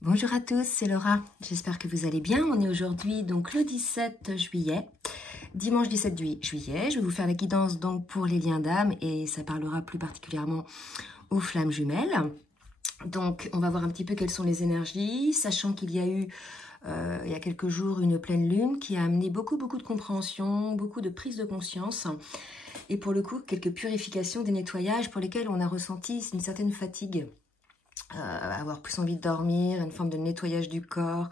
Bonjour à tous, c'est Laura, j'espère que vous allez bien. On est aujourd'hui donc le 17 juillet, dimanche 17 juillet. Je vais vous faire la guidance donc pour les liens d'âme et ça parlera plus particulièrement aux flammes jumelles. Donc on va voir un petit peu quelles sont les énergies, sachant qu'il y a eu il y a quelques jours une pleine lune qui a amené beaucoup de compréhension, beaucoup de prise de conscience et pour le coup quelques purifications, des nettoyages pour lesquels on a ressenti une certaine fatigue. Avoir plus envie de dormir, une forme de nettoyage du corps,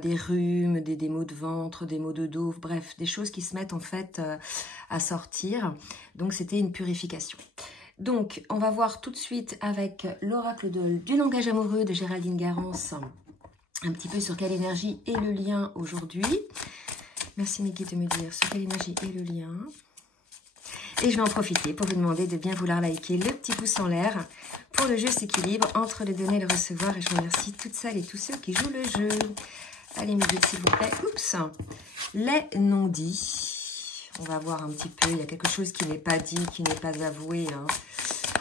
des rhumes, des maux de ventre, des maux de dos, bref, des choses qui se mettent en fait à sortir. Donc c'était une purification. Donc on va voir tout de suite avec l'oracle du langage amoureux de Géraldine Garance, un petit peu sur quelle énergie est le lien aujourd'hui. Merci Mickey de me dire sur quelle énergie est le lien. Et je vais en profiter pour vous demander de bien vouloir liker le petit pouce en l'air pour le juste équilibre entre le donner et le recevoir. Et je remercie toutes celles et tous ceux qui jouent le jeu. Allez, mes s'il vous plaît. Oups. Les non-dits. On va voir un petit peu. Il y a quelque chose qui n'est pas dit, qui n'est pas avoué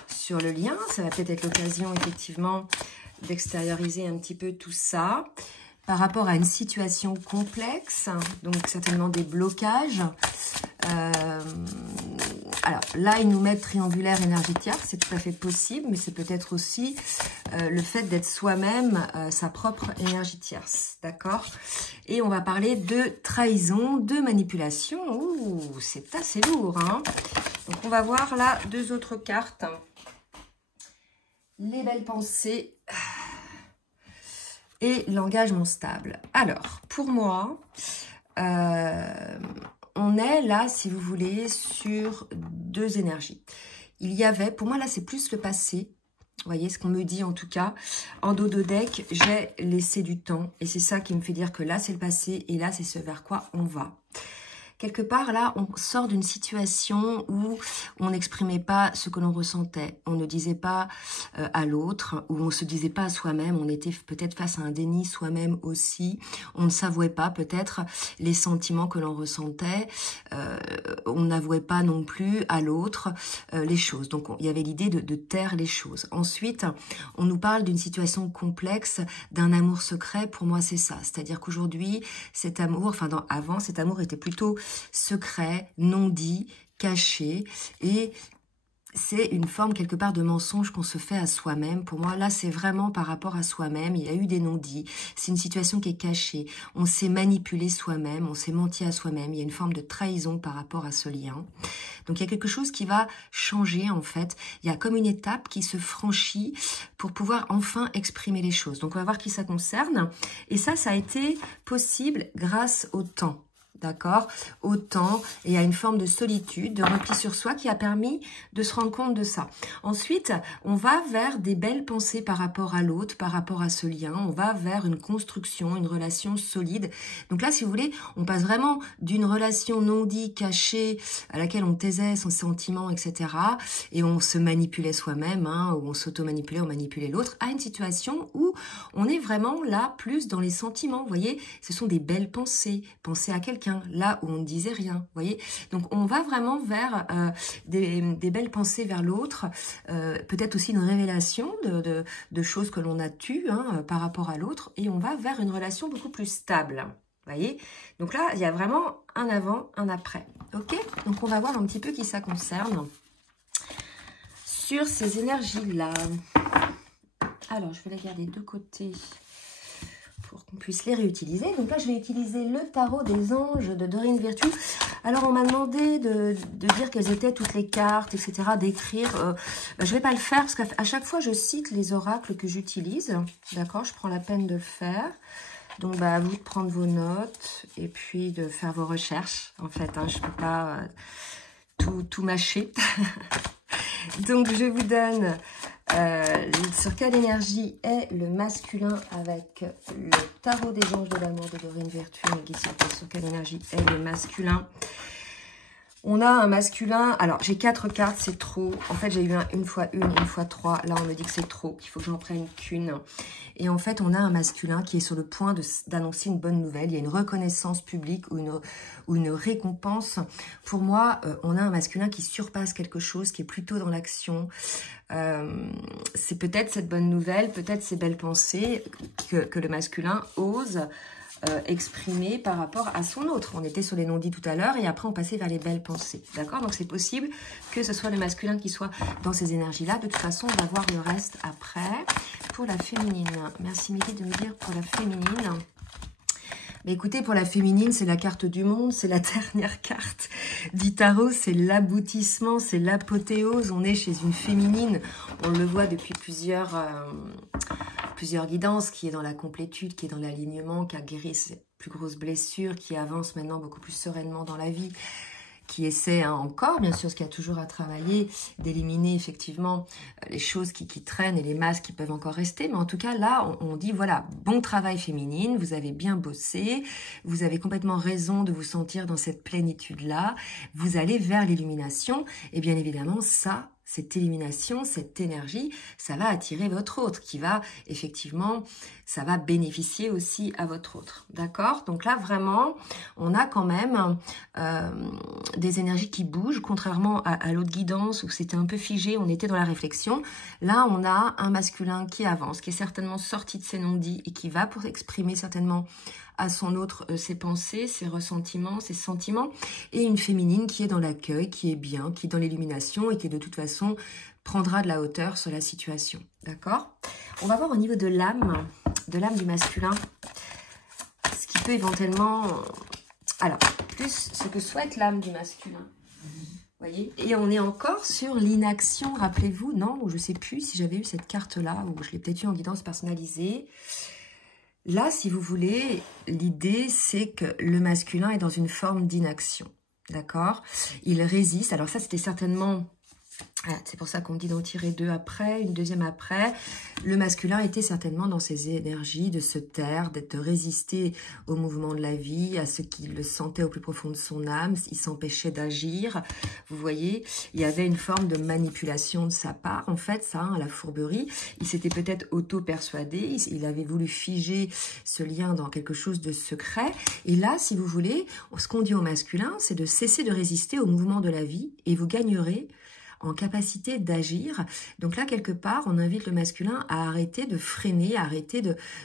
sur le lien. Ça va peut-être être l'occasion, effectivement, d'extérioriser un petit peu tout ça par rapport à une situation complexe. Donc, certainement des blocages. Alors là, ils nous mettent triangulaire énergétique, c'est tout à fait possible, mais c'est peut-être aussi le fait d'être soi-même sa propre énergie tierce, d'accord? Et on va parler de trahison, de manipulation. Ouh, c'est assez lourd, hein? Donc on va voir là deux autres cartes. Les belles pensées et l'engagement stable. Alors, pour moi, on est là, si vous voulez, sur deux énergies. Il y avait, pour moi là, c'est plus le passé. Vous voyez ce qu'on me dit en tout cas. En dos de deck, j'ai laissé du temps. Et c'est ça qui me fait dire que là, c'est le passé. Et là, c'est ce vers quoi on va. Quelque part, là, on sort d'une situation où on n'exprimait pas ce que l'on ressentait. On ne disait pas à l'autre, ou on se disait pas à soi-même. On était peut-être face à un déni soi-même aussi. On ne s'avouait pas peut-être les sentiments que l'on ressentait. On n'avouait pas non plus à l'autre les choses. Donc, il y avait l'idée de taire les choses. Ensuite, on nous parle d'une situation complexe, d'un amour secret. Pour moi, c'est ça. C'est-à-dire qu'aujourd'hui, cet amour, enfin, avant, cet amour était plutôt secret, non dit, caché, et c'est une forme quelque part de mensonge qu'on se fait à soi-même. Pour moi, là, c'est vraiment par rapport à soi-même. Il y a eu des non-dits. C'est une situation qui est cachée. On s'est manipulé soi-même, on s'est menti à soi-même. Il y a une forme de trahison par rapport à ce lien. Donc, il y a quelque chose qui va changer, en fait. Il y a comme une étape qui se franchit pour pouvoir enfin exprimer les choses. Donc, on va voir qui ça concerne. Et ça a été possible grâce au temps. D'accord, au temps et à une forme de solitude, de repli sur soi qui a permis de se rendre compte de ça. Ensuite, on va vers des belles pensées par rapport à l'autre, par rapport à ce lien. On va vers une construction, une relation solide. Donc là, si vous voulez, on passe vraiment d'une relation non dite, cachée, à laquelle on taisait son sentiment, etc. Et on se manipulait soi-même, où on s'auto-manipulait, on manipulait l'autre, à une situation où on est vraiment là, plus dans les sentiments. Vous voyez, ce sont des belles pensées. Pensez à quelqu'un. Là où on ne disait rien, vous voyez. Donc on va vraiment vers des belles pensées vers l'autre, peut-être aussi une révélation de choses que l'on a tues par rapport à l'autre, et on va vers une relation beaucoup plus stable, vous voyez. Donc là, il y a vraiment un avant, un après, ok. Donc on va voir un petit peu qui ça concerne sur ces énergies-là. Alors, je vais les garder de côté pour qu'on puisse les réutiliser. Donc là, je vais utiliser le tarot des anges de Dorine Virtue. Alors, on m'a demandé de dire quelles étaient toutes les cartes, etc., d'écrire. Je ne vais pas le faire parce qu'à chaque fois, je cite les oracles que j'utilise. D'accord, je prends la peine de le faire. Donc, à vous de prendre vos notes et puis de faire vos recherches. En fait, je ne peux pas tout mâcher. Donc, je vous donne sur quelle énergie est le masculin avec le tarot des anges de l'amour de Dorine Virtue. Sur quelle énergie est le masculin. On a un masculin, alors j'ai 4 cartes, c'est trop. En fait, j'ai eu une fois 3. Là, on me dit que c'est trop, qu'il faut que j'en prenne qu'une. Et en fait, on a un masculin qui est sur le point d'annoncer une bonne nouvelle. Il y a une reconnaissance publique ou une récompense. Pour moi, on a un masculin qui surpasse quelque chose, qui est plutôt dans l'action. C'est peut-être cette bonne nouvelle, peut-être ces belles pensées que le masculin ose exprimer par rapport à son autre. On était sur les non-dits tout à l'heure et après on passait vers les belles pensées. D'accord? Donc c'est possible que ce soit le masculin qui soit dans ces énergies-là. De toute façon, on va voir le reste après. Pour la féminine, merci Mélanie de me dire pour la féminine. Mais écoutez, pour la féminine, c'est la carte du monde, c'est la dernière carte du tarot, c'est l'aboutissement, c'est l'apothéose. On est chez une féminine, on le voit depuis plusieurs guidances, qui est dans la complétude, qui est dans l'alignement, qui a guéri ses plus grosses blessures, qui avance maintenant beaucoup plus sereinement dans la vie, qui essaie encore, bien sûr, ce qu'il y a toujours à travailler, d'éliminer effectivement les choses qui traînent et les masques qui peuvent encore rester. Mais en tout cas, là, on dit, voilà, bon travail féminine, vous avez bien bossé, vous avez complètement raison de vous sentir dans cette plénitude-là, vous allez vers l'illumination, et bien évidemment, ça, cette élimination, cette énergie, ça va attirer votre autre qui va, effectivement, ça va bénéficier aussi à votre autre. D'accord? Donc là, vraiment, on a quand même des énergies qui bougent, contrairement à l'autre guidance où c'était un peu figé, on était dans la réflexion. Là, on a un masculin qui avance, qui est certainement sorti de ses non-dits et qui va pour exprimer certainement à son autre ses pensées, ses ressentiments, ses sentiments, et une féminine qui est dans l'accueil, qui est bien, qui est dans l'illumination et qui de toute façon prendra de la hauteur sur la situation. D'accord? On va voir au niveau de l'âme du masculin, ce qui peut éventuellement... Alors, plus ce que souhaite l'âme du masculin. Voyez, et on est encore sur l'inaction, rappelez-vous, non? Ou je ne sais plus si j'avais eu cette carte-là, ou je l'ai peut-être eu en guidance personnalisée. Là, si vous voulez, l'idée, c'est que le masculin est dans une forme d'inaction, d'accord? Il résiste. Alors ça, c'était certainement... C'est pour ça qu'on me dit d'en tirer 2 après, une deuxième après. Le masculin était certainement dans ses énergies de se taire, de résister au mouvement de la vie, à ce qu'il le sentait au plus profond de son âme. Il s'empêchait d'agir. Vous voyez, il y avait une forme de manipulation de sa part. En fait, ça, la fourberie, il s'était peut-être auto-persuadé. Il avait voulu figer ce lien dans quelque chose de secret. Et là, si vous voulez, ce qu'on dit au masculin, c'est de cesser de résister au mouvement de la vie et vous gagnerez en capacité d'agir. Donc là, quelque part, on invite le masculin à arrêter de freiner, à arrêter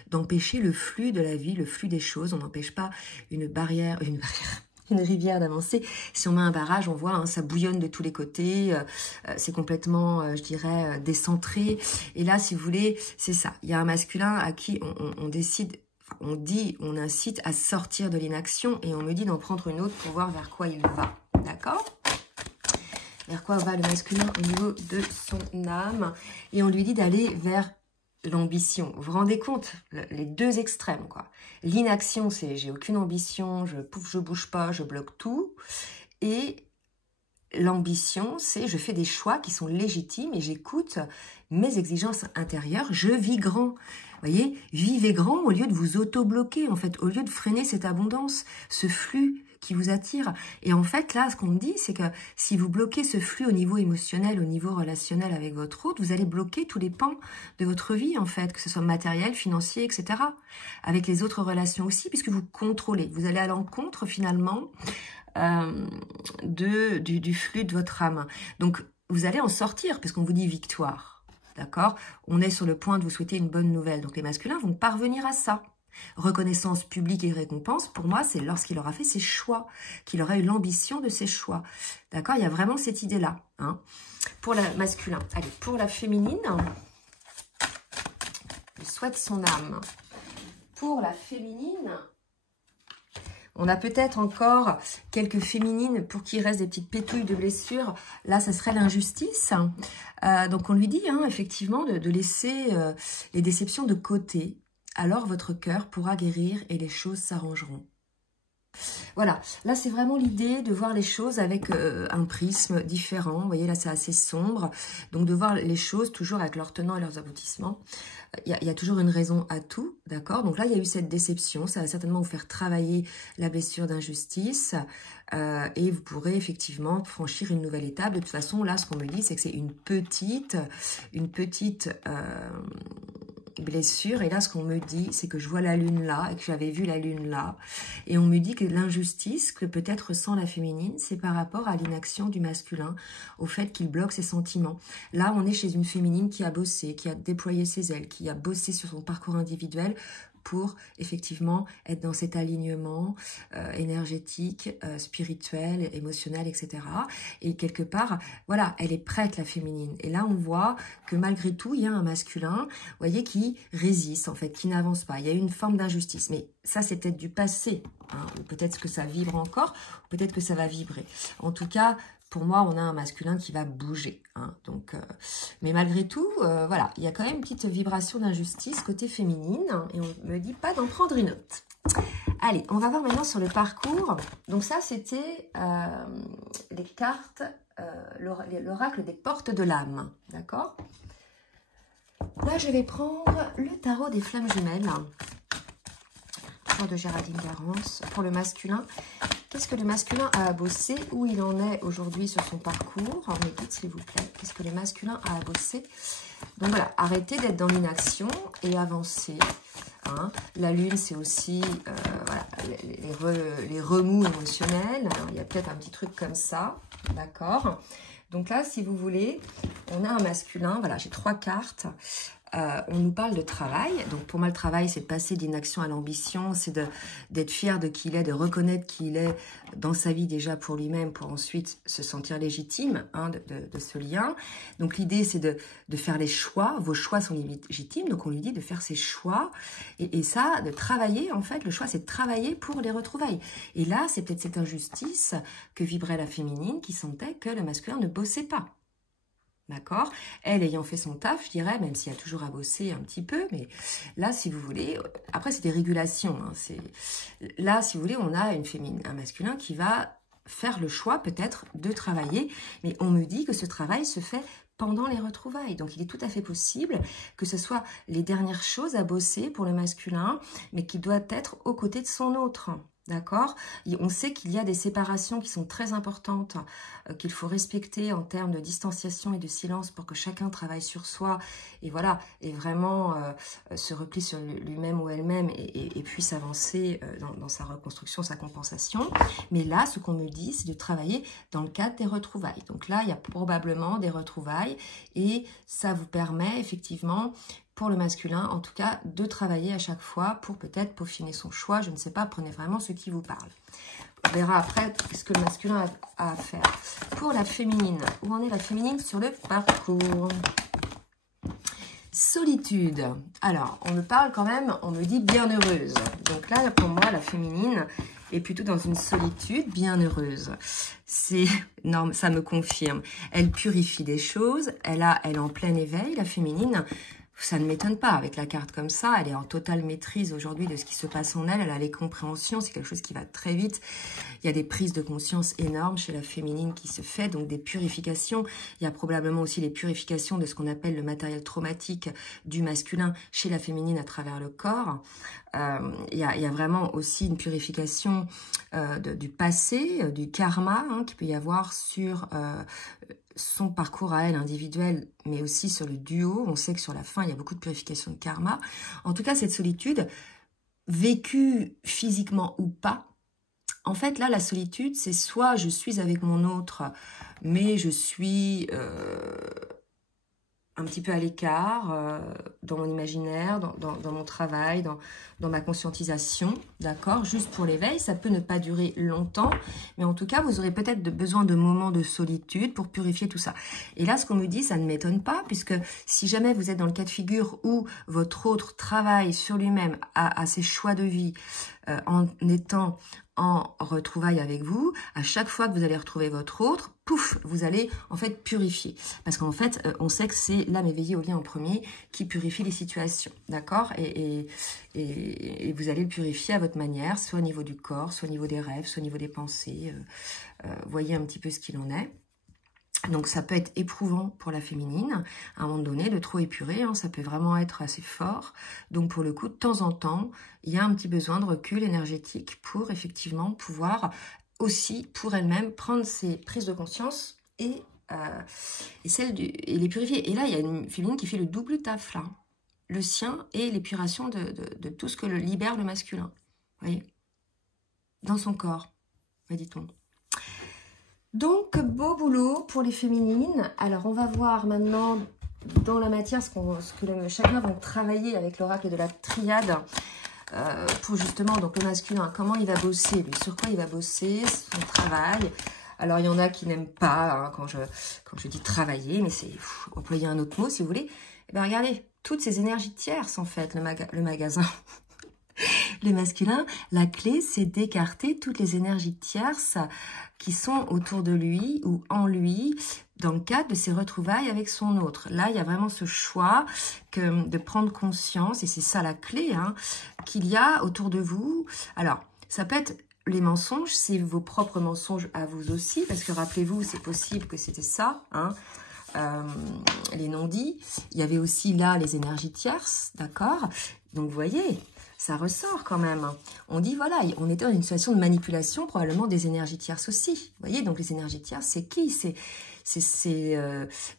d'empêcher le flux de la vie, le flux des choses. On n'empêche pas une rivière d'avancer. Si on met un barrage, on voit, hein, ça bouillonne de tous les côtés, c'est complètement, je dirais, décentré. Et là, si vous voulez, c'est ça. Il y a un masculin à qui on décide... on incite à sortir de l'inaction et on me dit d'en prendre une autre pour voir vers quoi il va. D'accord ? Vers quoi va le masculin au niveau de son âme. Et on lui dit d'aller vers l'ambition. Vous vous rendez compte? Les deux extrêmes, quoi. L'inaction, c'est j'ai aucune ambition, je bouge pas, je bloque tout. Et l'ambition, c'est je fais des choix qui sont légitimes et j'écoute mes exigences intérieures. Je vis grand. Vous voyez, vivez grand au lieu de vous auto-bloquer, en fait, au lieu de freiner cette abondance, ce flux qui vous attire. Et en fait, là, ce qu'on me dit, c'est que si vous bloquez ce flux au niveau émotionnel, au niveau relationnel avec votre autre, vous allez bloquer tous les pans de votre vie, en fait, que ce soit matériel, financier, etc. Avec les autres relations aussi, puisque vous contrôlez. Vous allez à l'encontre, finalement, du flux de votre âme. Donc, vous allez en sortir, puisqu'on vous dit victoire. D'accord? On est sur le point de vous souhaiter une bonne nouvelle. Donc, les masculins vont parvenir à ça. Reconnaissance publique et récompense, pour moi, c'est lorsqu'il aura fait ses choix, qu'il aura eu l'ambition de ses choix. D'accord? Il y a vraiment cette idée-là. Hein, pour la masculin. Allez, pour la féminine, il souhaite son âme. Pour la féminine, on a peut-être encore quelques féminines pour qui il reste des petites pétouilles de blessures. Là, ça serait l'injustice. Donc, on lui dit, hein, effectivement, de laisser les déceptions de côté. Alors votre cœur pourra guérir et les choses s'arrangeront. Voilà, là c'est vraiment l'idée de voir les choses avec un prisme différent. Vous voyez, là c'est assez sombre. Donc de voir les choses toujours avec leurs tenants et leurs aboutissements. Il y a toujours une raison à tout, d'accord? Donc là, il y a eu cette déception. Ça va certainement vous faire travailler la blessure d'injustice. Et vous pourrez effectivement franchir une nouvelle étape. De toute façon, là, ce qu'on me dit, c'est que c'est une petite blessure. Et là, ce qu'on me dit, c'est que je vois la lune là, et que j'avais vu la lune là. Et on me dit que l'injustice que peut-être ressent la féminine, c'est par rapport à l'inaction du masculin, au fait qu'il bloque ses sentiments. Là, on est chez une féminine qui a bossé, qui a déployé ses ailes, qui a bossé sur son parcours individuel pour effectivement être dans cet alignement énergétique, spirituel, émotionnel, etc. Et quelque part, voilà, elle est prête, la féminine. Et là, on voit que malgré tout, il y a un masculin, vous voyez, qui résiste, en fait, qui n'avance pas. Il y a une forme d'injustice. Mais ça, c'est peut-être du passé. Hein, ou peut-être que ça vibre encore, ou peut-être que ça va vibrer. En tout cas, pour moi, on a un masculin qui va bouger. Hein, donc, mais malgré tout, voilà, il y a quand même une petite vibration d'injustice côté féminine. Hein, et on me dit pas d'en prendre une autre. Allez, on va voir maintenant sur le parcours. Donc ça, c'était les cartes, l'oracle des portes de l'âme. D'accord? Là, je vais prendre le tarot des flammes jumelles. De Géraldine Garance pour le masculin. Qu'est-ce que le masculin a à bosser? Où il en est aujourd'hui sur son parcours? Alors, me dites s'il vous plaît. Qu'est-ce que le masculin a à bosser? Donc voilà, arrêtez d'être dans l'inaction et avancer. Hein. La lune, c'est aussi voilà, les remous émotionnels. Alors, il y a peut-être un petit truc comme ça. D'accord? Donc là, si vous voulez, on a un masculin. Voilà, j'ai 3 cartes. On nous parle de travail. Donc pour moi, le travail, c'est de passer d'inaction à l'ambition, c'est d'être fier de qui il est, de reconnaître qui il est dans sa vie déjà pour lui-même, pour ensuite se sentir légitime hein, de ce lien. Donc l'idée, c'est de faire les choix. Vos choix sont légitimes, donc on lui dit de faire ses choix. Et ça, de travailler, en fait, le choix, c'est de travailler pour les retrouvailles. Et là, c'est peut-être cette injustice que vibrait la féminine qui sentait que le masculin ne bossait pas. D'accord? Elle ayant fait son taf, je dirais, même s'il y a toujours à bosser un petit peu, mais là, si vous voulez, après, c'est des régulations. Hein, là, si vous voulez, on a un masculin qui va faire le choix, peut-être, de travailler, mais on me dit que ce travail se fait pendant les retrouvailles. Donc, il est tout à fait possible que ce soit les dernières choses à bosser pour le masculin, mais qui doit être aux côtés de son autre. D'accord? On sait qu'il y a des séparations qui sont très importantes, qu'il faut respecter en termes de distanciation et de silence pour que chacun travaille sur soi et voilà, et vraiment se replie sur lui-même ou elle-même et puisse avancer dans sa reconstruction, sa compensation. Mais là, ce qu'on me dit, c'est de travailler dans le cadre des retrouvailles. Donc là, il y a probablement des retrouvailles et ça vous permet effectivement pour le masculin, en tout cas, de travailler à chaque fois pour peut-être peaufiner son choix. Je ne sais pas, prenez vraiment ce qui vous parle. On verra après ce que le masculin a à faire. Pour la féminine, où en est la féminine sur le parcours? Solitude. Alors, on me parle quand même, on me dit bienheureuse. Donc là, pour moi, la féminine est plutôt dans une solitude bienheureuse. C'est non, ça me confirme. Elle purifie des choses, elle est en plein éveil, la féminine. Ça ne m'étonne pas, avec la carte comme ça, elle est en totale maîtrise aujourd'hui de ce qui se passe en elle, elle a les compréhensions, c'est quelque chose qui va très vite. Il y a des prises de conscience énormes chez la féminine qui se fait, donc des purifications. Il y a probablement aussi les purifications de ce qu'on appelle le matériel traumatique du masculin chez la féminine à travers le corps. Il y a vraiment aussi une purification du passé, du karma hein, qu'il peut y avoir sur son parcours à elle individuel, mais aussi sur le duo. On sait que sur la fin, il y a beaucoup de purification de karma. En tout cas, cette solitude, vécue physiquement ou pas, en fait, là, la solitude, c'est soit je suis avec mon autre, mais je suis un petit peu à l'écart, dans mon imaginaire, dans mon travail, dans ma conscientisation, d'accord? Juste pour l'éveil, ça peut ne pas durer longtemps, mais en tout cas, vous aurez peut-être besoin de moments de solitude pour purifier tout ça. Et là, ce qu'on me dit, ça ne m'étonne pas, puisque si jamais vous êtes dans le cas de figure où votre autre travaille sur lui-même, a ses choix de vie, en étant en retrouvailles avec vous, à chaque fois que vous allez retrouver votre autre, pouf, vous allez en fait purifier. Parce qu'en fait, on sait que c'est l'âme éveillée au lien en premier qui purifie les situations, d'accord, et vous allez le purifier à votre manière, soit au niveau du corps, soit au niveau des rêves, soit au niveau des pensées. Voyez un petit peu ce qu'il en est. Donc ça peut être éprouvant pour la féminine, à un moment donné, de trop épurer, hein, ça peut vraiment être assez fort. Donc pour le coup, de temps en temps, il y a un petit besoin de recul énergétique pour effectivement pouvoir aussi, pour elle-même, prendre ses prises de conscience et les purifier. Et là, il y a une féminine qui fait le double taf, là. Le sien et l'épuration de tout ce que libère le masculin. Vous voyez? Dans son corps, dit-on. Donc, beau boulot pour les féminines. Alors, on va voir maintenant dans la matière ce que chacun va travailler avec l'oracle de la triade pour justement donc le masculin. Comment il va bosser, lui, sur quoi il va bosser, son travail. Alors, il y en a qui n'aiment pas hein, quand je dis travailler, mais c'est employer un autre mot si vous voulez. Eh bien, regardez, toutes ces énergies tierces, en fait, le magasin. Les masculins, la clé, c'est d'écarter toutes les énergies tierces qui sont autour de lui ou en lui dans le cadre de ses retrouvailles avec son autre. Là, il y a vraiment ce choix de prendre conscience, et c'est ça la clé, hein, qu'il y a autour de vous. Alors, ça peut être les mensonges, c'est vos propres mensonges à vous aussi, parce que rappelez-vous, c'est possible que c'était ça, hein, les non-dits. Il y avait aussi là les énergies tierces, d'accord? Donc, vous voyez, ça ressort quand même. On dit, voilà, on était dans une situation de manipulation, probablement des énergies tierces aussi. Vous voyez, donc les énergies tierces, c'est qui? C'est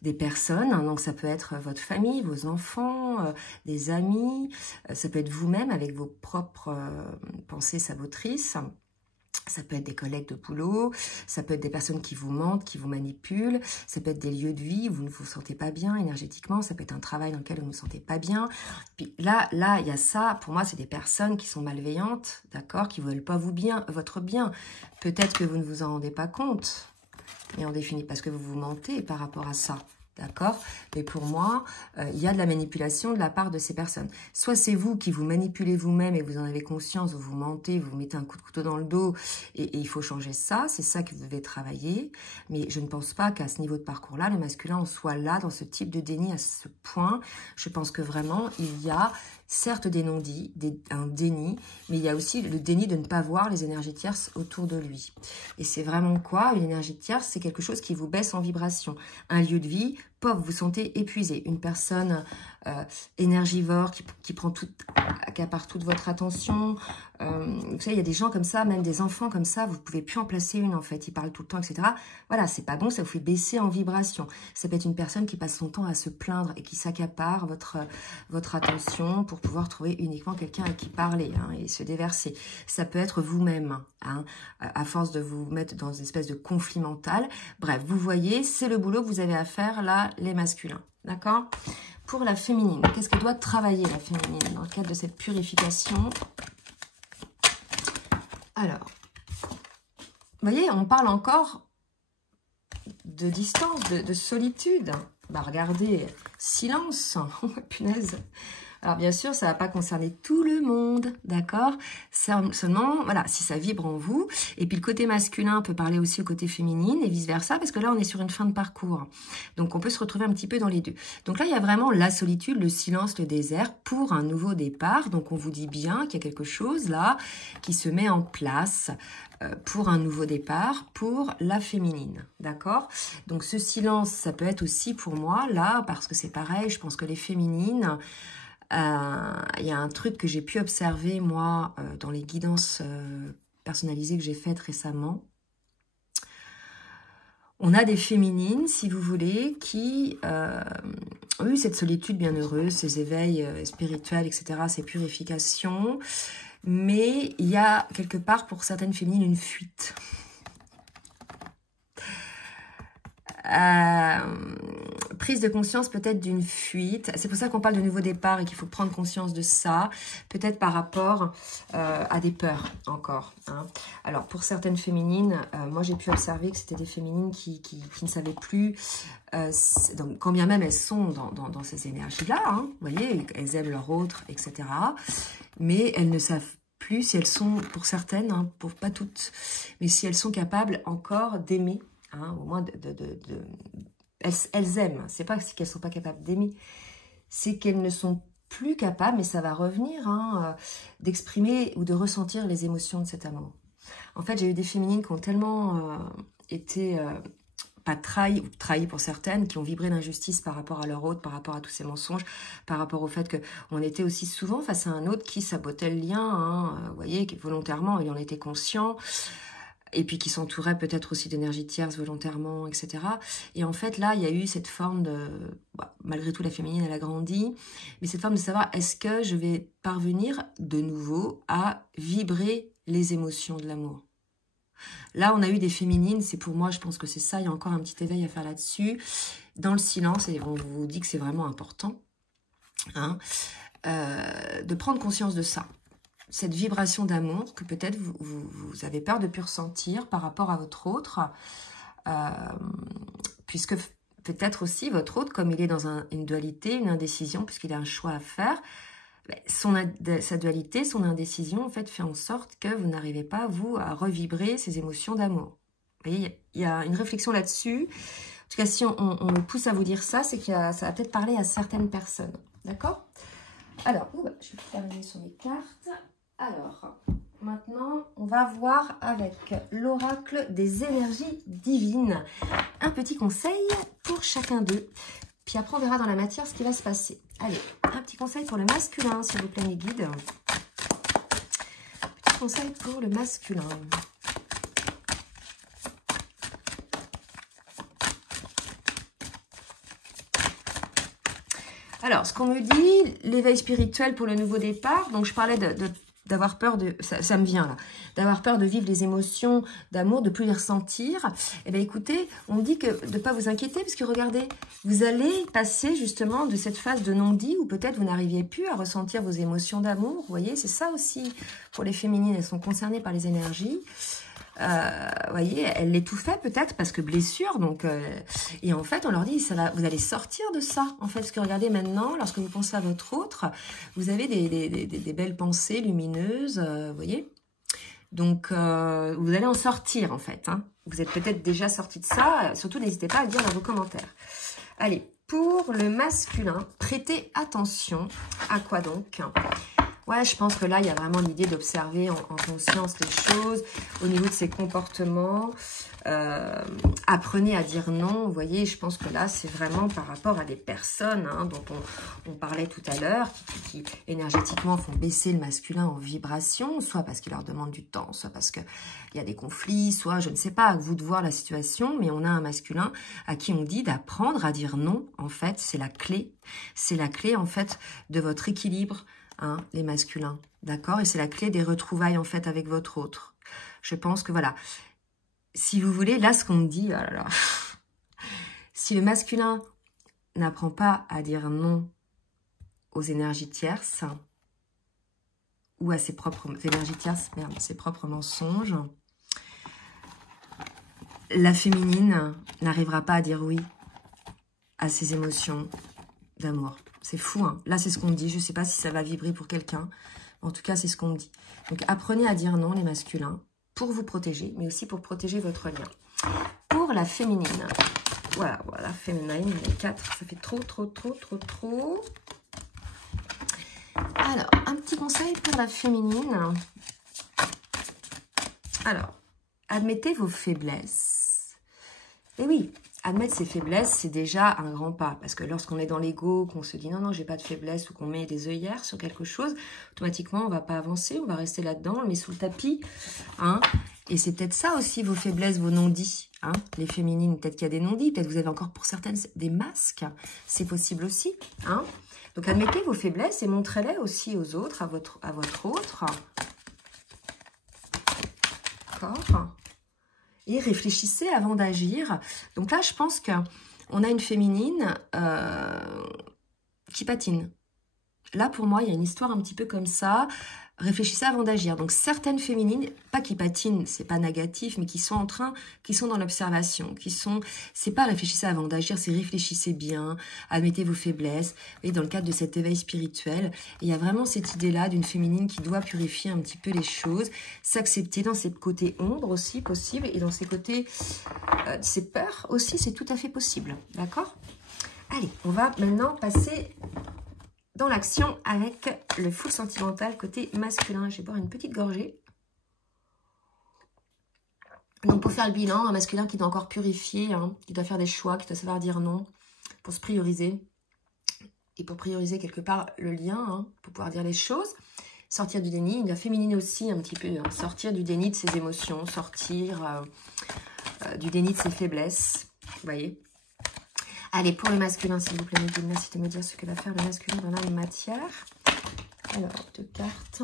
des personnes, hein, donc ça peut être votre famille, vos enfants, des amis, ça peut être vous-même avec vos propres pensées sabotrices. Ça peut être des collègues de boulot, ça peut être des personnes qui vous mentent, qui vous manipulent, ça peut être des lieux de vie où vous ne vous sentez pas bien énergétiquement, ça peut être un travail dans lequel vous ne vous sentez pas bien. Puis là, il y a ça, pour moi, c'est des personnes qui sont malveillantes, d'accord, qui ne veulent pas votre bien. Peut-être que vous ne vous en rendez pas compte, et en définitive, parce que vous vous mentez par rapport à ça. D'accord? Mais pour moi, il y a de la manipulation de la part de ces personnes. Soit c'est vous qui vous manipulez vous-même et vous en avez conscience, vous mentez, vous mettez un coup de couteau dans le dos et il faut changer ça. C'est ça que vous devez travailler. Mais je ne pense pas qu'à ce niveau de parcours-là, le masculin en soit là, dans ce type de déni à ce point. Je pense que vraiment, il y a certes des non-dits, un déni, mais il y a aussi le déni de ne pas voir les énergies tierces autour de lui. Et c'est vraiment quoi? Une énergie tierce, c'est quelque chose qui vous baisse en vibration. Un lieu de vie, vous vous sentez épuisé. Une personne énergivore qui accapare toute votre attention. Vous savez, il y a des gens comme ça, même des enfants comme ça, vous ne pouvez plus en placer une en fait. Ils parlent tout le temps, etc. Voilà, c'est pas bon, ça vous fait baisser en vibration. Ça peut être une personne qui passe son temps à se plaindre et qui s'accapare votre attention pour pouvoir trouver uniquement quelqu'un à qui parler hein, et se déverser. Ça peut être vous-même, hein, à force de vous mettre dans une espèce de conflit mental. Bref, vous voyez, c'est le boulot que vous avez à faire là, les masculins. D'accord? Pour la féminine, qu'est-ce que doit travailler la féminine dans le cadre de cette purification? Alors, vous voyez, on parle encore de distance, de solitude. Bah regardez, silence, punaise. Alors bien sûr, ça ne va pas concerner tout le monde, d'accord? Seulement, voilà, si ça vibre en vous. Et puis le côté masculin peut parler aussi au côté féminine et vice-versa, parce que là, on est sur une fin de parcours. Donc on peut se retrouver un petit peu dans les deux. Donc là, il y a vraiment la solitude, le silence, le désert pour un nouveau départ. Donc on vous dit bien qu'il y a quelque chose là qui se met en place pour un nouveau départ, pour la féminine, d'accord? Donc ce silence, ça peut être aussi pour moi, là, parce que c'est pareil, je pense que les féminines... Il y a un truc que j'ai pu observer, moi, dans les guidances personnalisées que j'ai faites récemment. On a des féminines, si vous voulez, qui ont eu cette solitude bienheureuse, ces éveils spirituels, etc., ces purifications. Mais il y a quelque part, pour certaines féminines, une fuite. Prise de conscience peut-être d'une fuite. C'est pour ça qu'on parle de nouveau départ et qu'il faut prendre conscience de ça. Peut-être par rapport à des peurs encore. Hein. Alors pour certaines féminines, moi j'ai pu observer que c'était des féminines qui ne savaient plus, donc, quand bien même elles sont dans ces énergies-là, hein, vous voyez, elles aiment leur autre, etc. Mais elles ne savent plus, si elles sont, pour certaines, hein, pour pas toutes, mais si elles sont capables encore d'aimer, hein, au moins elles aiment, c'est pas qu'elles sont pas capables d'aimer, c'est qu'elles ne sont plus capables, mais ça va revenir, hein, d'exprimer ou de ressentir les émotions de cet amour. En fait, j'ai eu des féminines qui ont tellement été... pas trahi ou trahi pour certaines, qui ont vibré d'injustice par rapport à leur autre, par rapport à tous ces mensonges, par rapport au fait qu'on était aussi souvent face à un autre qui sabotait le lien, hein, vous voyez, volontairement, il en était conscient, et puis qui s'entourait peut-être aussi d'énergie tierce volontairement, etc. Et en fait, là, il y a eu cette forme de... Bah, malgré tout, la féminine, elle a grandi, mais cette forme de savoir, est-ce que je vais parvenir de nouveau à vibrer les émotions de l'amour? Là, on a eu des féminines, c'est pour moi, je pense que c'est ça, il y a encore un petit éveil à faire là-dessus. Dans le silence, et on vous dit que c'est vraiment important, hein, de prendre conscience de ça. Cette vibration d'amour que peut-être vous avez peur de plus ressentir par rapport à votre autre, puisque peut-être aussi votre autre, comme il est dans une dualité, une indécision, puisqu'il a un choix à faire, sa dualité, son indécision, en fait, fait en sorte que vous n'arrivez pas, vous, à revibrer ces émotions d'amour. Vous voyez, il y a une réflexion là-dessus. En tout cas, si on me pousse à vous dire ça, c'est que ça va peut-être parler à certaines personnes. D'accord? Alors, je vais terminer sur mes cartes. Alors, maintenant, on va voir avec l'oracle des énergies divines. Un petit conseil pour chacun d'eux. Puis après, on verra dans la matière ce qui va se passer. Allez, un petit conseil pour le masculin, s'il vous plaît, mes guides. Petit conseil pour le masculin. Alors, ce qu'on me dit, l'éveil spirituel pour le nouveau départ. Donc, je parlais d'avoir peur de... Ça me vient là. D'avoir peur de vivre les émotions d'amour, de plus les ressentir. Eh bien, écoutez, on me dit que de ne pas vous inquiéter, parce que regardez, vous allez passer justement de cette phase de non-dit où peut-être vous n'arriviez plus à ressentir vos émotions d'amour. Vous voyez, c'est ça aussi pour les féminines. Elles sont concernées par les énergies. Vous voyez, elle l'étouffait peut-être parce que blessure, donc et en fait on leur dit ça va, vous allez sortir de ça en fait, parce que regardez maintenant, lorsque vous pensez à votre autre, vous avez des belles pensées lumineuses, vous voyez, donc vous allez en sortir en fait, hein. Vous êtes peut-être déjà sorti de ça, surtout n'hésitez pas à le dire dans vos commentaires. Allez, pour le masculin, prêtez attention à quoi donc? Ouais, je pense que là, il y a vraiment l'idée d'observer en conscience les choses au niveau de ses comportements. Apprenez à dire non. Vous voyez, je pense que là, c'est vraiment par rapport à des personnes, hein, dont on parlait tout à l'heure, qui énergétiquement font baisser le masculin en vibration, soit parce qu'il leur demande du temps, soit parce qu'il y a des conflits, soit, je ne sais pas, à vous de voir la situation, mais on a un masculin à qui on dit d'apprendre à dire non. En fait, c'est la clé. C'est la clé, en fait, de votre équilibre. Hein, les masculins, d'accord? Et c'est la clé des retrouvailles, en fait, avec votre autre. Je pense que, voilà, si vous voulez, là, ce qu'on me dit, oh là là, si le masculin n'apprend pas à dire non aux énergies tierces, ou à ses propres énergies tierces, merde, ses propres mensonges, la féminine n'arrivera pas à dire oui à ses émotions d'amour. C'est fou, hein. Là, c'est ce qu'on me dit. Je ne sais pas si ça va vibrer pour quelqu'un. En tout cas, c'est ce qu'on me dit. Donc, apprenez à dire non, les masculins, pour vous protéger, mais aussi pour protéger votre lien. Pour la féminine. Voilà, féminine, les 4. Ça fait trop. Alors, un petit conseil pour la féminine. Alors, admettez vos faiblesses. Et oui, admettre ses faiblesses, c'est déjà un grand pas. Parce que lorsqu'on est dans l'ego, qu'on se dit non, j'ai pas de faiblesse, ou qu'on met des œillères sur quelque chose, automatiquement, on va pas avancer, on va rester là-dedans, on le met sous le tapis. Hein. Et c'est peut-être ça aussi, vos faiblesses, vos non-dits. Hein. Les féminines, peut-être qu'il y a des non-dits, peut-être vous avez encore pour certaines des masques. C'est possible aussi. Hein. Donc, admettez vos faiblesses et montrez-les aussi aux autres, à votre autre. D'accord. Et réfléchissez avant d'agir. Donc là, je pense qu'on a une féminine qui patine. Là, pour moi, il y a une histoire un petit peu comme ça. Réfléchissez avant d'agir. Donc, certaines féminines, pas qui patinent, c'est pas négatif, mais qui sont dans l'observation, c'est pas réfléchissez avant d'agir, c'est réfléchissez bien, admettez vos faiblesses. Vous voyez, dans le cadre de cet éveil spirituel, il y a vraiment cette idée-là d'une féminine qui doit purifier un petit peu les choses, s'accepter dans ses côtés ombres aussi possible, et dans ses côtés, ses peurs aussi, c'est tout à fait possible. D'accord? Allez, on va maintenant passer dans l'action avec le full sentimental côté masculin. Je vais boire une petite gorgée. Donc pour faire le bilan, un masculin qui doit encore purifier, hein, qui doit faire des choix, qui doit savoir dire non, pour se prioriser. Et pour prioriser quelque part le lien, hein, pour pouvoir dire les choses. Sortir du déni, la féminine aussi un petit peu, hein, sortir du déni de ses émotions, sortir du déni de ses faiblesses. Vous voyez? Allez, pour le masculin, s'il vous plaît, merci de me dire ce que va faire le masculin dans la matière. Alors, 2 cartes.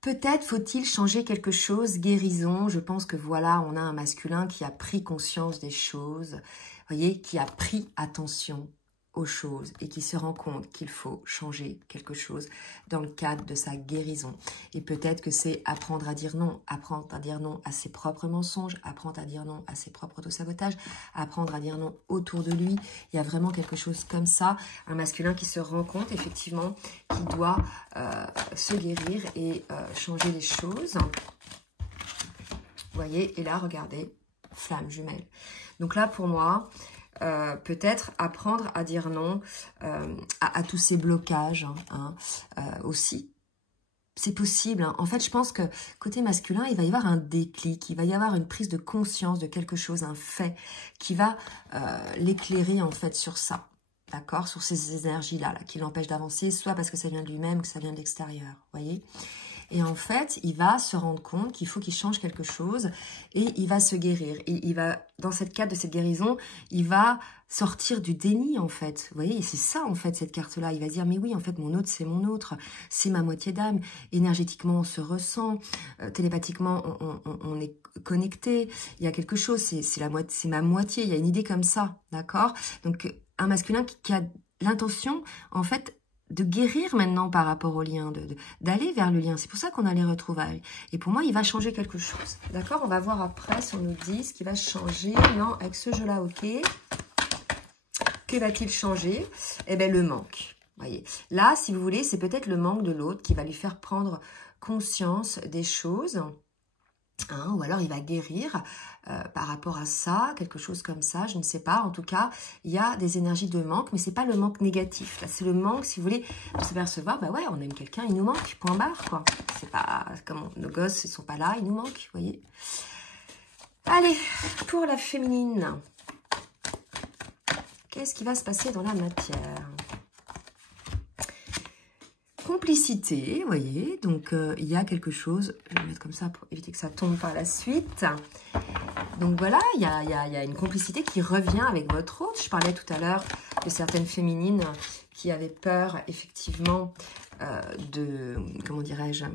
Peut-être faut-il changer quelque chose, guérison. Je pense que voilà, on a un masculin qui a pris conscience des choses, vous voyez, qui a pris attention aux choses et qui se rend compte qu'il faut changer quelque chose dans le cadre de sa guérison. Et peut-être que c'est apprendre à dire non à ses propres mensonges, apprendre à dire non à ses propres autosabotages, apprendre à dire non autour de lui. Il y a vraiment quelque chose comme ça, un masculin qui se rend compte effectivement qu'il doit se guérir et changer les choses. Vous voyez, et là, regardez, flamme jumelle. Donc là, pour moi, peut-être apprendre à dire non à tous ces blocages aussi. C'est possible. Hein. En fait, je pense que côté masculin, il va y avoir un déclic, il va y avoir une prise de conscience de quelque chose, un fait qui va l'éclairer en fait sur ça. D'accord? Sur ces énergies-là qui l'empêchent d'avancer, soit parce que ça vient de lui-même, que ça vient de l'extérieur. Vous voyez? Et en fait, il va se rendre compte qu'il faut qu'il change quelque chose et il va se guérir. Et il va, dans cette cadre de cette guérison, il va sortir du déni, en fait. Vous voyez, c'est ça, en fait, cette carte-là. Il va dire, mais oui, en fait, mon autre, c'est mon autre. C'est ma moitié d'âme. Énergétiquement, on se ressent. Télépathiquement, on est connecté. Il y a quelque chose, c'est ma moitié. Il y a une idée comme ça, d'accord? Donc, un masculin qui a l'intention, en fait, de guérir maintenant par rapport au lien, d'aller vers le lien. C'est pour ça qu'on a les retrouvailles. Et pour moi, il va changer quelque chose. D'accord? On va voir après si on nous dit ce qui va changer. Non, avec ce jeu-là, ok. Que va-t-il changer? Eh bien, le manque. Voyez. Là, si vous voulez, c'est peut-être le manque de l'autre qui va lui faire prendre conscience des choses. Hein, ou alors il va guérir par rapport à ça, quelque chose comme ça, je ne sais pas. En tout cas, il y a des énergies de manque, mais c'est pas le manque négatif. Là, c'est le manque, si vous voulez, de se percevoir, bah ouais, on aime quelqu'un, il nous manque, point barre, quoi. C'est pas comme nos gosses, ils sont pas là, ils nous manquent, vous voyez. Allez, pour la féminine, qu'est-ce qui va se passer dans la matière? Complicité, vous voyez, donc il y a quelque chose, je vais le mettre comme ça pour éviter que ça tombe par la suite. Donc voilà, il y a une complicité qui revient avec votre autre. Je parlais tout à l'heure de certaines féminines qui avaient peur, effectivement, comment dirais-je,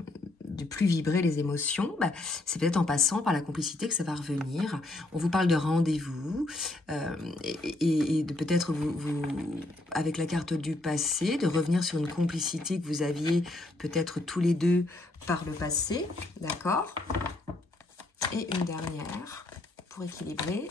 de plus vibrer les émotions. Bah, c'est peut-être en passant par la complicité que ça va revenir. On vous parle de rendez-vous et de peut-être vous, avec la carte du passé, de revenir sur une complicité que vous aviez peut-être tous les deux par le passé. D'accord? Et une dernière pour équilibrer.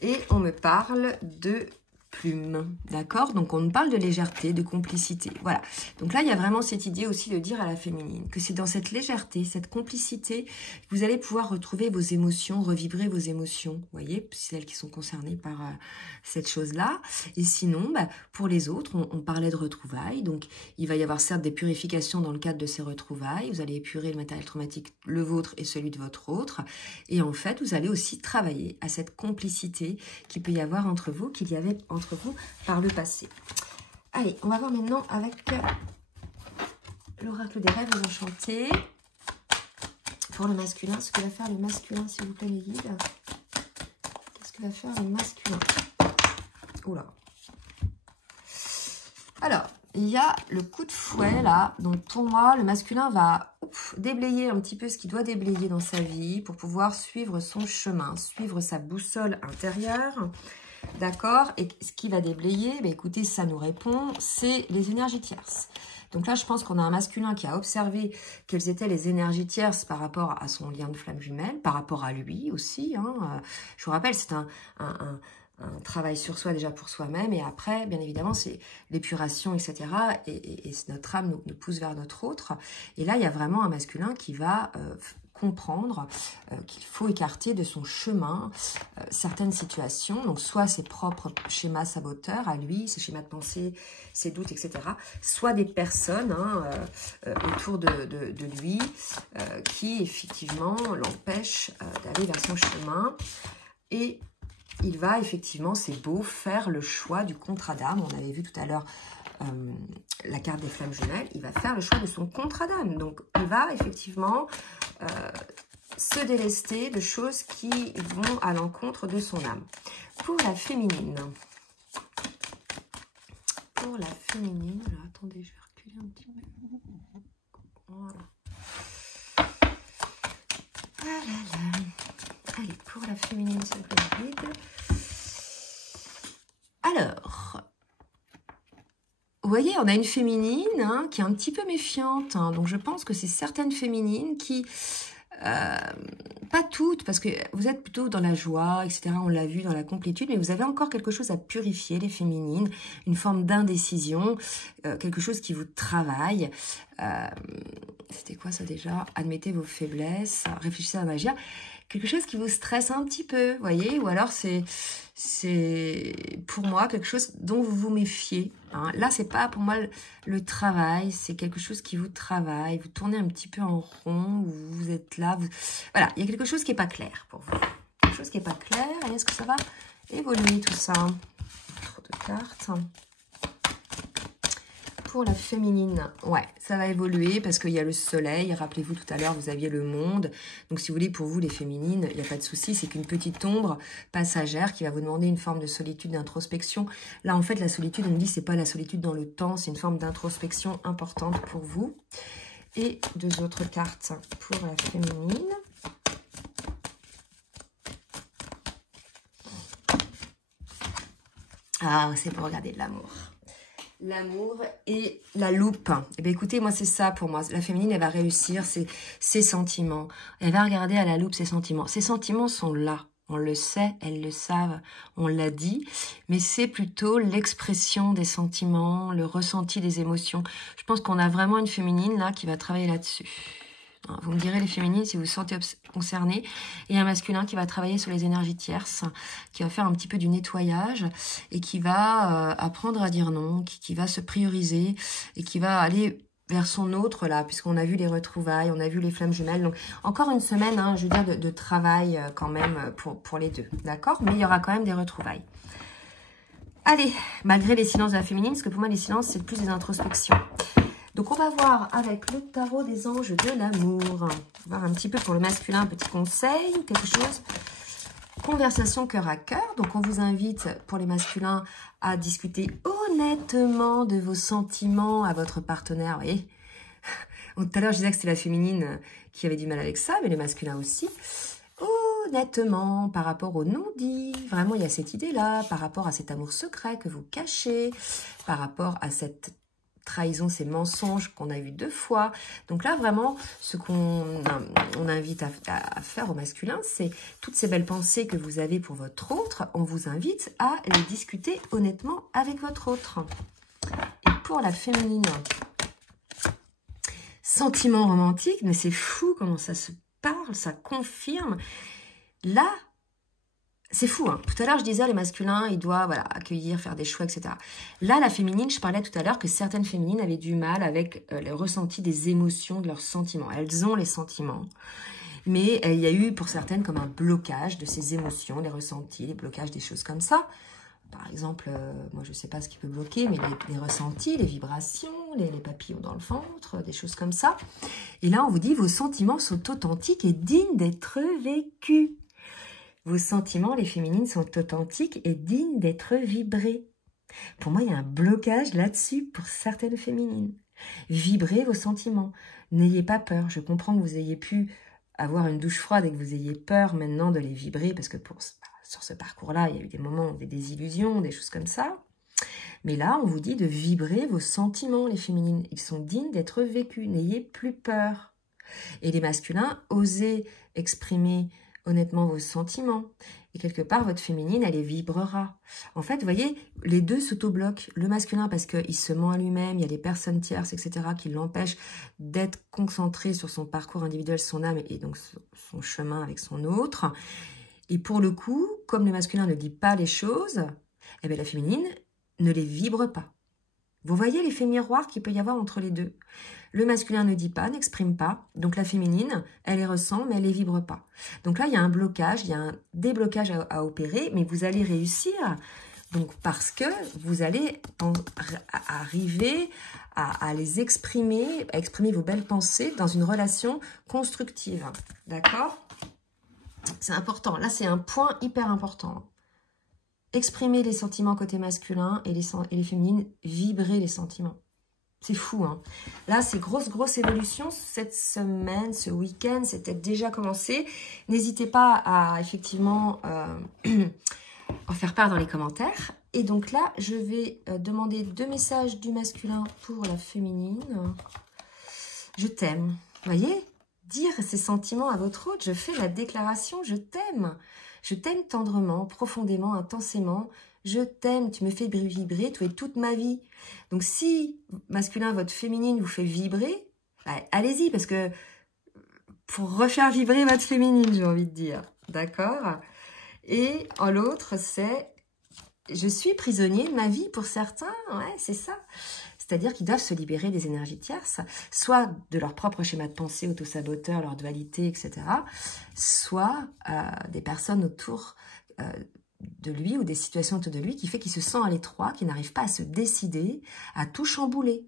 Et on me parle de plume, d'accord? Donc, on me parle de légèreté, de complicité, voilà. Donc là, il y a vraiment cette idée aussi de dire à la féminine que c'est dans cette légèreté, cette complicité, que vous allez pouvoir retrouver vos émotions, revibrer vos émotions, vous voyez, celles qui sont concernées par cette chose-là. Et sinon, bah, pour les autres, on parlait de retrouvailles, donc il va y avoir certes des purifications dans le cadre de ces retrouvailles, vous allez épurer le matériel traumatique, le vôtre et celui de votre autre, et en fait, vous allez aussi travailler à cette complicité qu'il peut y avoir entre vous, qu'il y avait entre vous par le passé. Allez, on va voir maintenant avec l'oracle des rêves enchantés. Pour le masculin, ce que va faire le masculin, s'il vous plaît, les guides. Qu'est-ce que va faire le masculin? Oula. Alors, il y a le coup de fouet, là. Donc, pour moi, le masculin va déblayer un petit peu ce qu'il doit déblayer dans sa vie pour pouvoir suivre son chemin, suivre sa boussole intérieure. D'accord? Et ce qui va déblayer, bah, écoutez, ça nous répond, c'est les énergies tierces. Donc là, je pense qu'on a un masculin qui a observé quelles étaient les énergies tierces par rapport à son lien de flamme jumelle, par rapport à lui aussi. Hein. Je vous rappelle, c'est un travail sur soi déjà pour soi-même. Et après, bien évidemment, c'est l'épuration, etc. Et notre âme nous pousse vers notre autre. Et là, il y a vraiment un masculin qui va comprendre qu'il faut écarter de son chemin certaines situations, donc soit ses propres schémas saboteurs à lui, ses schémas de pensée, ses doutes, etc., soit des personnes autour de lui qui effectivement l'empêchent d'aller vers son chemin. Et il va effectivement, c'est beau, faire le choix du contrat d'âme. On avait vu tout à l'heure la carte des flammes jumelles, il va faire le choix de son contrat d'âme. Donc, il va effectivement se délester de choses qui vont à l'encontre de son âme. Pour la féminine. Pour la féminine, alors attendez, je vais reculer un petit peu. Voilà. Ah là là. Allez, pour la féminine, ça peut être vide. Alors... Vous voyez, on a une féminine qui est un petit peu méfiante. Donc, je pense que c'est certaines féminines qui... pas toutes, parce que vous êtes plutôt dans la joie, etc. On l'a vu, dans la complétude. Mais vous avez encore quelque chose à purifier, les féminines. Une forme d'indécision. Quelque chose qui vous travaille. C'était quoi ça déjà? Admettez vos faiblesses. Réfléchissez à la magie. Quelque chose qui vous stresse un petit peu, vous voyez, ou alors c'est pour moi quelque chose dont vous vous méfiez. Hein. Là, c'est pas pour moi le travail, c'est quelque chose qui vous travaille, vous tournez un petit peu en rond, vous êtes là, voilà, il y a quelque chose qui n'est pas clair pour vous. Quelque chose qui n'est pas clair, et est-ce que ça va évoluer tout ça? Trop de cartes. Pour la féminine, ouais, ça va évoluer parce qu'il y a le soleil. Rappelez-vous, tout à l'heure, vous aviez le monde. Donc, si vous voulez, pour vous, les féminines, il n'y a pas de souci. C'est qu'une petite ombre passagère qui va vous demander une forme de solitude, d'introspection. Là, en fait, la solitude, on me dit, c'est pas la solitude dans le temps. C'est une forme d'introspection importante pour vous. Et deux autres cartes pour la féminine. Ah, c'est pour regarder de l'amour. L'amour et la loupe. Eh bien, écoutez, moi, c'est ça pour moi. La féminine, elle va réussir ses sentiments. Elle va regarder à la loupe ses sentiments. Ses sentiments sont là. On le sait, elles le savent, on l'a dit. Mais c'est plutôt l'expression des sentiments, le ressenti des émotions. Je pense qu'on a vraiment une féminine, là, qui va travailler là-dessus. Vous me direz, les féminines, si vous vous sentez concernés. Et un masculin qui va travailler sur les énergies tierces, qui va faire un petit peu du nettoyage et qui va apprendre à dire non, qui va se prioriser et qui va aller vers son autre, là, puisqu'on a vu les retrouvailles, on a vu les flammes jumelles. Donc, encore une semaine, hein, je veux dire, de travail quand même pour les deux, d'accord? Mais il y aura quand même des retrouvailles. Allez, malgré les silences de la féminine, parce que pour moi, les silences, c'est plus des introspections. Donc, on va voir avec le tarot des anges de l'amour. On va voir un petit peu pour le masculin, un petit conseil, quelque chose. Conversation cœur à cœur. Donc, on vous invite, pour les masculins, à discuter honnêtement de vos sentiments à votre partenaire. Vous voyez, tout à l'heure, je disais que c'était la féminine qui avait du mal avec ça, mais les masculins aussi. Honnêtement, par rapport au non-dit. Vraiment, il y a cette idée-là, par rapport à cet amour secret que vous cachez, par rapport à cette trahison, ces mensonges qu'on a eu 2 fois. Donc là, vraiment, ce qu'on invite à faire au masculin, c'est toutes ces belles pensées que vous avez pour votre autre, on vous invite à les discuter honnêtement avec votre autre. Et pour la féminine, sentiment romantique, mais c'est fou comment ça se parle, ça confirme. Là, c'est fou, hein. Tout à l'heure, je disais, les masculins, ils doivent accueillir, faire des choix, etc. Là, la féminine, je parlais tout à l'heure que certaines féminines avaient du mal avec le ressenti des émotions, de leurs sentiments. Elles ont les sentiments. Mais il y a eu, pour certaines, comme un blocage de ces émotions, les ressentis, les blocages, des choses comme ça. Par exemple, moi, je ne sais pas ce qui peut bloquer, mais les ressentis, les vibrations, les papillons dans le ventre, des choses comme ça. Et là, on vous dit, vos sentiments sont authentiques et dignes d'être vécus. Vos sentiments, les féminines, sont authentiques et dignes d'être vibrés. Pour moi, il y a un blocage là-dessus pour certaines féminines. Vibrez vos sentiments. N'ayez pas peur. Je comprends que vous ayez pu avoir une douche froide et que vous ayez peur maintenant de les vibrer parce que sur ce parcours-là, il y a eu des moments, des désillusions, des choses comme ça. Mais là, on vous dit de vibrer vos sentiments, les féminines. Ils sont dignes d'être vécus. N'ayez plus peur. Et les masculins, osez exprimer honnêtement vos sentiments. Et quelque part, votre féminine, elle les vibrera. En fait, vous voyez, les deux s'auto-bloquent. Le masculin, parce qu'il se ment à lui-même, il y a des personnes tierces, etc., qui l'empêchent d'être concentré sur son parcours individuel, son âme, et donc son chemin avec son autre. Et pour le coup, comme le masculin ne dit pas les choses, eh bien, la féminine ne les vibre pas. Vous voyez l'effet miroir qu'il peut y avoir entre les deux. Le masculin ne dit pas, n'exprime pas. Donc la féminine, elle les ressent, mais elle les vibre pas. Donc là, il y a un blocage, il y a un déblocage à opérer, mais vous allez réussir. Donc parce que vous allez arriver à les exprimer, à exprimer vos belles pensées dans une relation constructive. D'accord? C'est important. Là, c'est un point hyper important. Exprimer les sentiments côté masculin et les féminines, vibrer les sentiments. C'est fou, hein. Là, c'est grosse évolution cette semaine, ce week-end, c'est peut-être déjà commencé. N'hésitez pas à, effectivement, en faire part dans les commentaires. Et donc là, je vais demander 2 messages du masculin pour la féminine. Je t'aime. Vous voyez? Dire ces sentiments à votre autre, je fais la déclaration, je t'aime. Je t'aime tendrement, profondément, intensément. Je t'aime, tu me fais vibrer, tu es toute ma vie. Donc si masculin, votre féminine vous fait vibrer, bah, allez-y, parce que pour refaire vibrer votre féminine, j'ai envie de dire. D'accord? Et en l'autre, c'est je suis prisonnier de ma vie pour certains. Ouais, c'est ça. C'est-à-dire qu'ils doivent se libérer des énergies tierces, soit de leur propre schéma de pensée autosaboteur, leur dualité, etc., soit des personnes autour de lui ou des situations autour de lui qui fait qu'il se sent à l'étroit, qu'il n'arrive pas à se décider, à tout chambouler.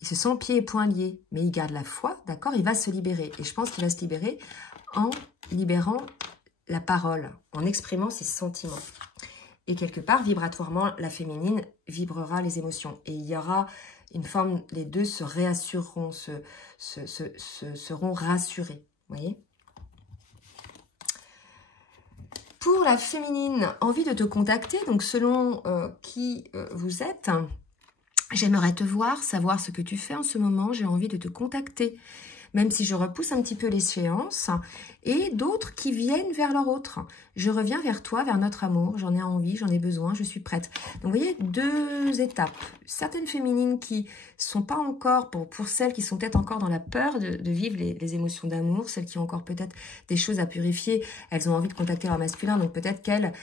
Il se sent pieds et poings liés, mais il garde la foi, d'accord? Il va se libérer. Et je pense qu'il va se libérer en libérant la parole, en exprimant ses sentiments. Et quelque part, vibratoirement, la féminine vibrera les émotions. Et il y aura une forme, les deux se réassureront, seront rassurés. Vous voyez? Pour la féminine, envie de te contacter, donc selon qui vous êtes, j'aimerais te voir, savoir ce que tu fais en ce moment, j'ai envie de te contacter. Même si je repousse un petit peu l'échéance, et d'autres qui viennent vers leur autre. Je reviens vers toi, vers notre amour, j'en ai envie, j'en ai besoin, je suis prête. Donc vous voyez, 2 étapes. Certaines féminines qui sont pas encore, pour celles qui sont peut-être encore dans la peur de vivre les émotions d'amour, celles qui ont encore peut-être des choses à purifier, elles ont envie de contacter leur masculin, donc peut-être qu'elles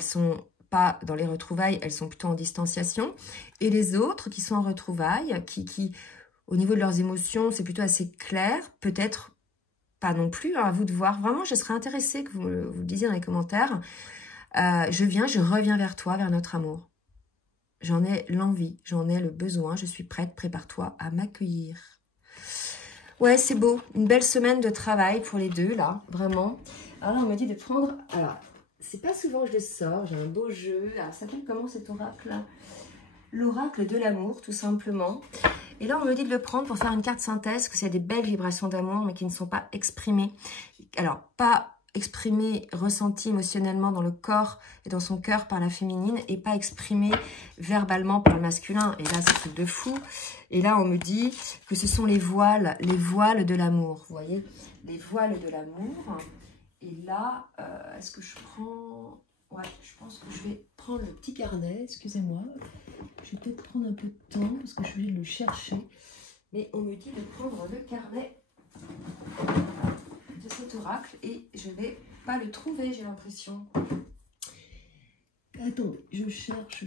sont pas dans les retrouvailles, elles sont plutôt en distanciation. Et les autres qui sont en retrouvailles, qui au niveau de leurs émotions, c'est plutôt assez clair. Peut-être pas non plus, hein, à vous de voir. Vraiment, je serais intéressée que vous le disiez dans les commentaires. Je reviens vers toi, vers notre amour. J'en ai l'envie, j'en ai le besoin, je suis prête, prépare-toi à m'accueillir. Ouais, c'est beau. Une belle semaine de travail pour les deux, là, vraiment. Alors là, on me dit de prendre... Alors, c'est pas souvent que je le sors, j'ai un beau jeu. Alors, ça s'appelle comment cet oracle-là? L'oracle de l'amour, tout simplement. Et là, on me dit de le prendre pour faire une carte synthèse, que c'est des belles vibrations d'amour, mais qui ne sont pas exprimées. Alors, pas exprimées, ressenties émotionnellement dans le corps et dans son cœur par la féminine, et pas exprimées verbalement par le masculin. Et là, c'est un truc de fou. Et là, on me dit que ce sont les voiles de l'amour. Vous voyez, les voiles de l'amour. Et là, est-ce que je prends... Ouais, je pense que je vais prendre le petit carnet, excusez-moi. Je vais peut-être prendre un peu de temps parce que je suis obligée de le chercher. Mais on me dit de prendre le carnet de cet oracle et je ne vais pas le trouver, j'ai l'impression. Attendez, je cherche.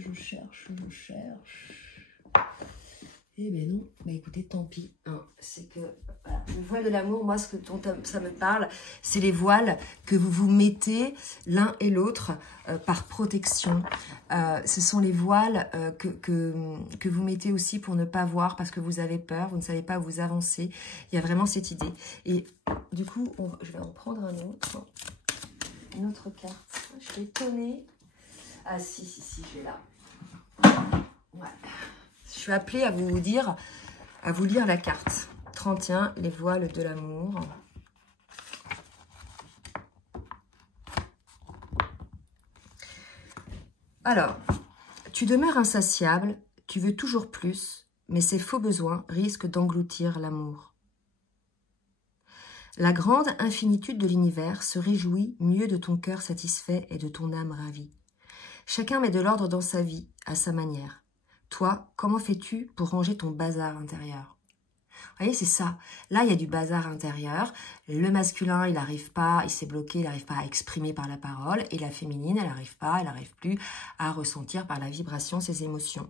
Eh ben non, bah écoutez, tant pis. Hein. C'est que voilà, le voile de l'amour, moi, ce dont ça me parle, c'est les voiles que vous vous mettez l'un et l'autre par protection. Ce sont les voiles que vous mettez aussi pour ne pas voir parce que vous avez peur, vous ne savez pas où vous avancez. Il y a vraiment cette idée. Et du coup, je vais en prendre une autre carte. Je suis étonnée. Ah si, je l'ai là. Ouais. Je suis appelée à vous lire la carte. 31, les voiles de l'amour. Alors, tu demeures insatiable, tu veux toujours plus, mais ces faux besoins risquent d'engloutir l'amour. La grande infinitude de l'univers se réjouit mieux de ton cœur satisfait et de ton âme ravie. Chacun met de l'ordre dans sa vie, à sa manière. Toi, comment fais-tu pour ranger ton bazar intérieur? Vous voyez, c'est ça. Là, il y a du bazar intérieur. Le masculin, il n'arrive pas, il s'est bloqué, il n'arrive pas à exprimer par la parole. Et la féminine, elle n'arrive plus à ressentir par la vibration ses émotions.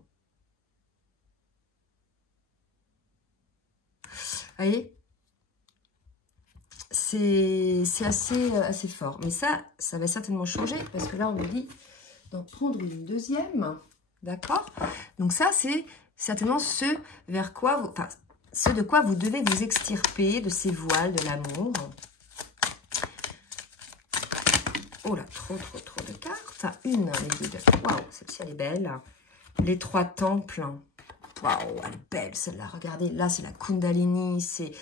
Vous voyez, c'est assez fort. Mais ça va certainement changer parce que là, on me dit d'en prendre une deuxième. D'accord? Donc ça, c'est certainement ce vers quoi vous... Enfin, ce de quoi vous devez vous extirper de ces voiles de l'amour. Oh là, trop de cartes. Une, les deux. Waouh, celle-ci, elle est belle. Les 3 temples. Waouh, elle est belle, celle-là. Regardez, là, c'est la Kundalini, c'est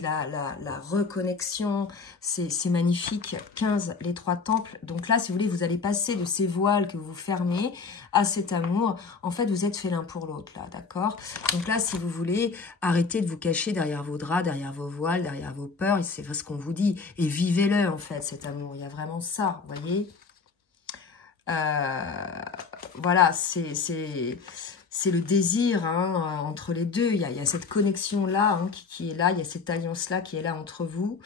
la reconnexion, c'est magnifique. 15, les 3 temples. Donc là, si vous voulez, vous allez passer de ces voiles que vous fermez à cet amour. En fait, vous êtes fait l'un pour l'autre, là, d'accord? Donc là, si vous voulez, arrêtez de vous cacher derrière vos draps, derrière vos voiles, derrière vos peurs. C'est ce qu'on vous dit. Et vivez-le, en fait, cet amour. Il y a vraiment ça, vous voyez? Voilà, c'est le désir hein, entre les deux. Il y a cette connexion-là hein, qui est là. Il y a cette alliance-là qui est là entre vous.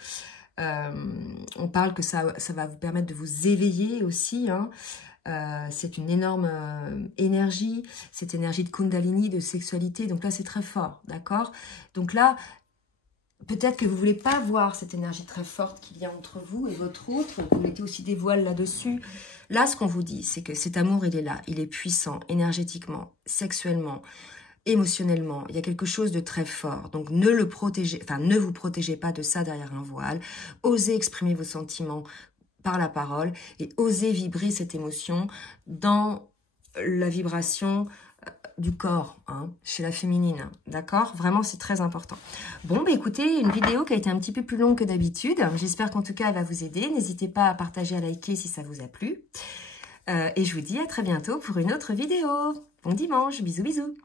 On parle que ça va vous permettre de vous éveiller aussi. Hein. C'est une énorme énergie. Cette énergie de Kundalini, de sexualité. Donc là, c'est très fort. D'accord? Donc là, peut-être que vous ne voulez pas voir cette énergie très forte qu'il y a entre vous et votre autre. Vous mettez aussi des voiles là-dessus. Là, ce qu'on vous dit, c'est que cet amour, il est là. Il est puissant, énergétiquement, sexuellement, émotionnellement. Il y a quelque chose de très fort. Donc, ne vous protégez pas de ça derrière un voile. Osez exprimer vos sentiments par la parole et osez vibrer cette émotion dans la vibration du corps, hein, chez la féminine, d'accord? Vraiment, c'est très important. Bon, bah écoutez, une vidéo qui a été un petit peu plus longue que d'habitude. J'espère qu'en tout cas, elle va vous aider. N'hésitez pas à partager, à liker si ça vous a plu. Et je vous dis à très bientôt pour une autre vidéo. Bon dimanche, bisous, bisous.